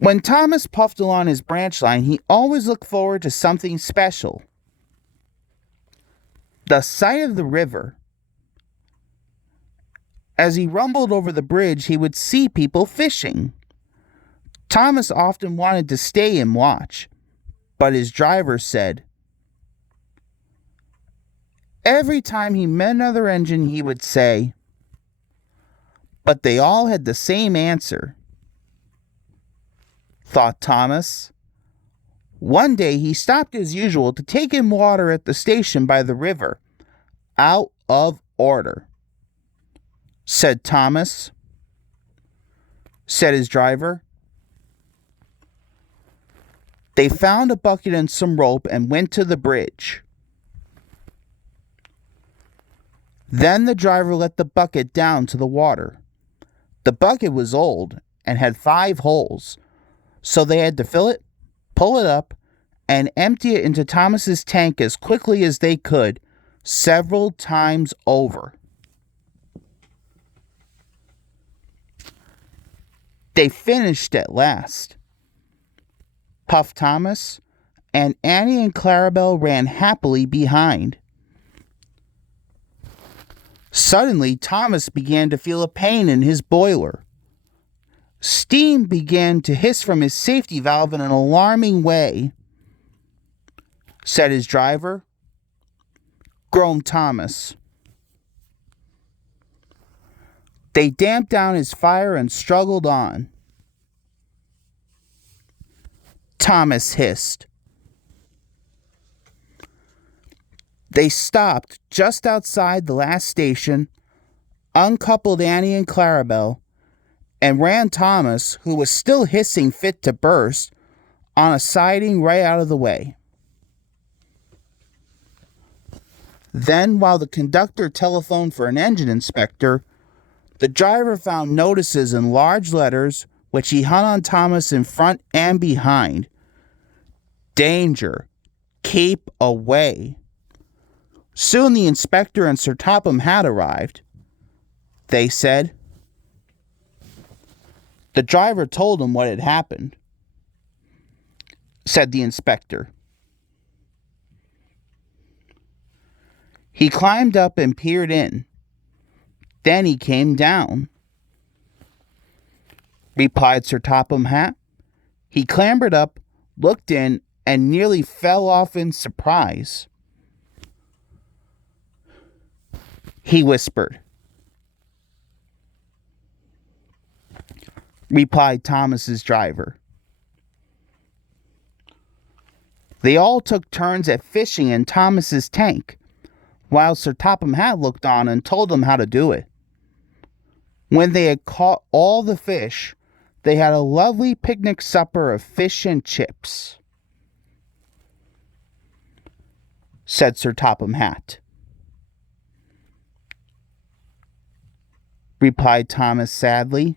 When Thomas puffed along his branch line, he always looked forward to something special. The sight of the river. As he rumbled over the bridge, he would see people fishing. Thomas often wanted to stay and watch, but his driver said, every time he met another engine, he would say, but they all had the same answer. Thought Thomas. One day he stopped as usual to take in water at the station by the river. Out of order, said Thomas. Said his driver. They found a bucket and some rope and went to the bridge. Then the driver let the bucket down to the water. The bucket was old and had 5 holes, so they had to fill it, pull it up, and empty it into Thomas's tank as quickly as they could, several times over. They finished at last. Puff Thomas and Annie and Clarabelle ran happily behind. Suddenly, Thomas began to feel a pain in his boiler. Steam began to hiss from his safety valve in an alarming way. Said his driver. Groaned Thomas. They damped down his fire and struggled on. Thomas hissed. They stopped just outside the last station, uncoupled Annie and Clarabelle, and ran Thomas, who was still hissing fit to burst, on a siding right out of the way. Then, while the conductor telephoned for an engine inspector, the driver found notices in large letters which he hung on Thomas in front and behind. Danger. Keep away. Soon the inspector and Sir Topham Hatt arrived. They said. The driver told him what had happened. Said the inspector. He climbed up and peered in. Then he came down, replied Sir Topham Hatt. He clambered up, looked in, and nearly fell off in surprise. He whispered, replied Thomas's driver. They all took turns at fishing in Thomas's tank, while Sir Topham Hatt looked on and told them how to do it. When they had caught all the fish, they had a lovely picnic supper of fish and chips, said Sir Topham Hatt. Replied Thomas sadly.